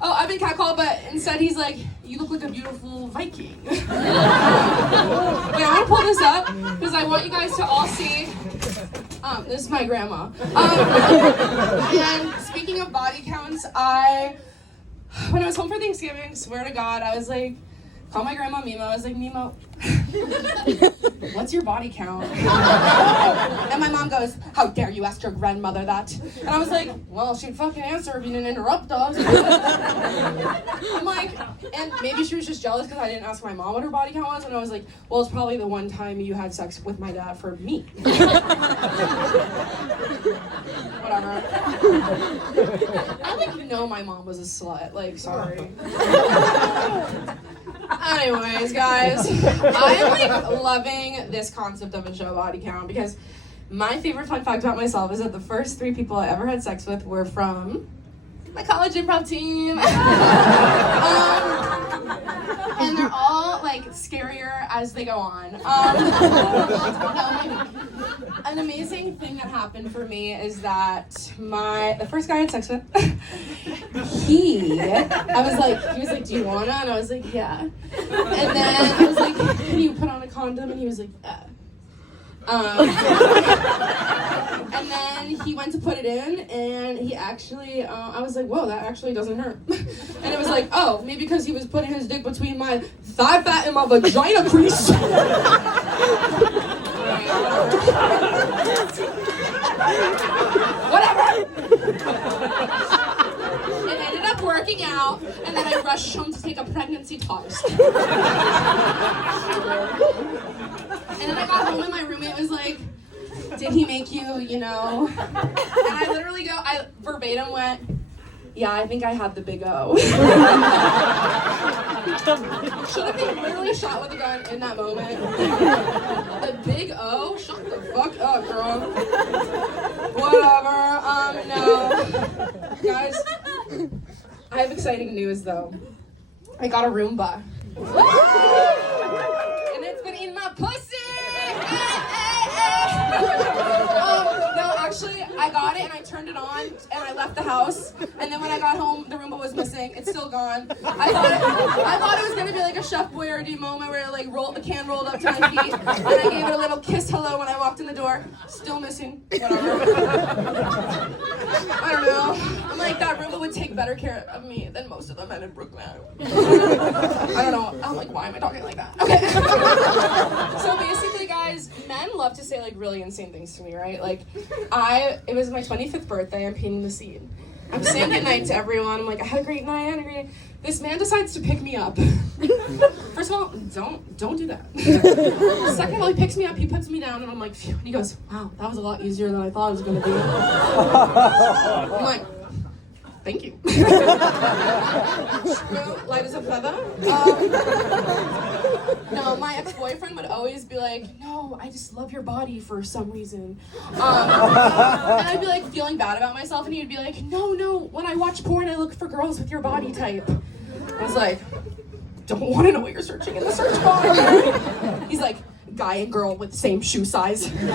oh, I've been catcalled, but instead he's like, you look like a beautiful Viking. Wait, I'm gonna pull this up because I want you guys to all see. This is my grandma. And speaking of body counts, when I was home for Thanksgiving, swear to God, I was like, call my grandma Mimo. I was like, Mimo, what's your body count? And my mom goes, how dare you ask your grandmother that? And I was like, well, she'd fucking answer if you didn't interrupt us. I'm like, and maybe she was just jealous because I didn't ask my mom what her body count was. And I was like, well, it's probably the one time you had sex with my dad for me. Whatever. I know my mom was a slut. Like, sorry. Anyways, guys, I am loving this concept of a show body count because my favorite fun fact about myself is that the first 3 people I ever had sex with were from my college improv team. And they're all scarier as they go on. An amazing thing that happened for me is that the first guy I had sex with, he was like, do you wanna? And I was like, yeah. And then I was like, can you put on a condom? And he was like, yeah. And then he went to put it in, and he actually, I was like, whoa, that actually doesn't hurt. And it was like, oh, maybe because he was putting his dick between my thigh fat and my vagina crease. Whatever. It ended up working out, and then I rushed home to take a pregnancy test. And then I got home and my roommate was like, did he make you, And I literally I verbatim went, yeah, I think I had the big O. Should have been literally shot with a gun in that moment. The big O? Shut the fuck up, girl. Whatever, no. Guys, I have exciting news though. I got a Roomba. And it's been eating my pussy! No, actually, I got it and I turned it on and I left the house. And then when I got home, the Roomba was missing. It's still gone. I thought it was gonna be like a Chef Boyardee moment where it the can rolled up to my feet and I gave it a little kiss hello when I walked in the door. Still missing. Whatever. I don't know. I'm like, that Roomba would take better care of me than most of the men in Brooklyn. I don't know. I'm like, why am I talking like that? Okay. So basically, guys, men love to say really insane things to me, right? It was my 25th birthday. I'm painting the scene. I'm saying goodnight to everyone. I'm like, I had a great night. This man decides to pick me up. First of all, don't do that. Second of all, he picks me up, he puts me down, and I'm like, phew. And he goes, wow, that was a lot easier than I thought it was gonna be. I'm like, thank you. Light as a feather. No, my ex-boyfriend would always be like, no, I just love your body for some reason. And I'd be feeling bad about myself, and he'd be like, no, when I watch porn, I look for girls with your body type. I was like, don't want to know what you're searching in the search bar. He's like, guy and girl with the same shoe size. And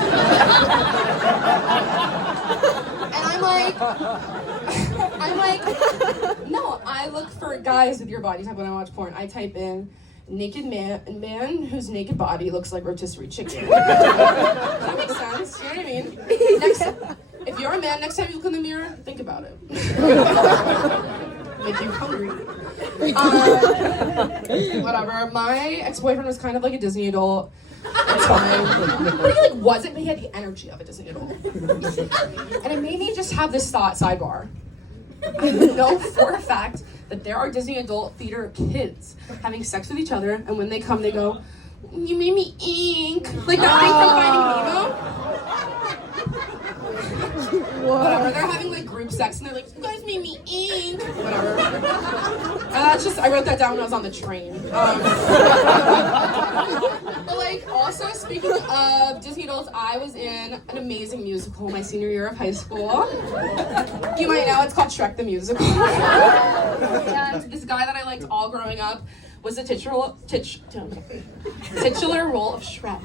I'm like, no, I look for guys with your body type when I watch porn. I type in naked man whose naked body looks like rotisserie chicken. Does that make sense? You know what I mean? If you're a man, next time you look in the mirror, think about it. Make you hungry. Whatever. My ex-boyfriend was kind of like a Disney adult. It's fine. But he wasn't, but he had the energy of a Disney adult. And it made me just have this thought sidebar. I know for a fact that there are Disney adult theater kids having sex with each other, and when they come, they go, you made me ink. Like that thing from Finding Nemo. Whatever, they're having group sex, and they're like, you guys made me ink. Whatever. And I wrote that down when I was on the train. But also speaking of Disney adults, I was in an amazing musical my senior year of high school. You might know, it's called Shrek the Musical. And this guy that I liked all growing up was the titular role of Shrek.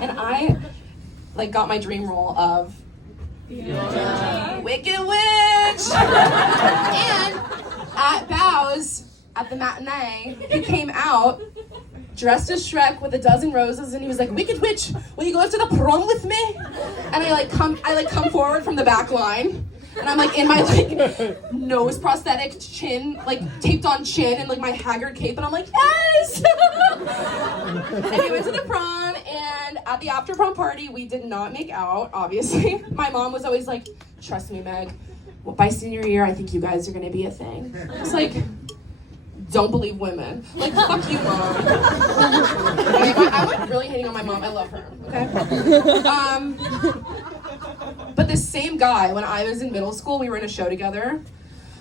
And I got my dream role of Wicked Witch. And At Bow's, at the matinee, he came out dressed as Shrek with a dozen roses, and he was like, "Wicked Witch, will you go to the prom with me?" And I come forward from the back line, and I'm like in my nose prosthetic, chin taped on chin, and my haggard cape, and I'm like, yes. And we went to the prom, and at the after prom party, we did not make out. Obviously, my mom was always like, "Trust me, Meg. Well, by senior year, I think you guys are gonna be a thing." It's like, don't believe women. Fuck you, Mom. Okay, I'm really hating on my mom. I love her, okay? But this same guy, when I was in middle school, we were in a show together,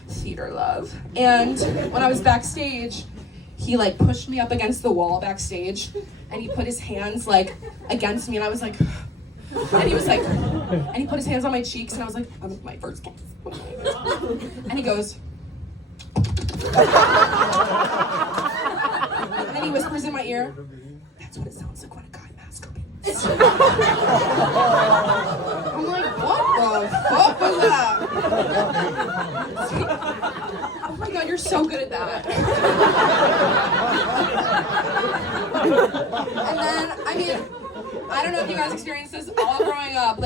theater love. And when I was backstage, he pushed me up against the wall backstage, and he put his hands against me, and I was like, and he was and he put his hands on my cheeks, and I was like, I'm my first kiss. And he goes, and then he whispers in my ear, "That's what it sounds like when a guy masturbates." I'm like, what the fuck was that? Oh my god, you're so good at that. And then, I don't know if you guys experienced this all growing up,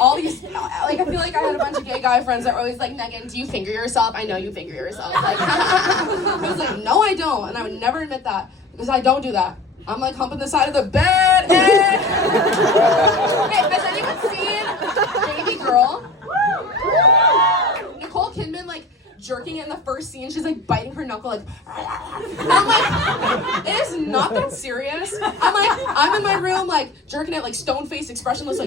all these, I feel like I had a bunch of gay guy friends that were always like, "Megan, do you finger yourself? I know you finger yourself." I was like, "No, I don't," and I would never admit that, because I don't do that. I'm humping the side of the bed, Hey, has anyone seen Baby Girl? Nicole Kidman, jerking it in the first scene, she's biting her knuckle, and I'm it is not that serious. I'm in my room, jerking it, stone face expressionless,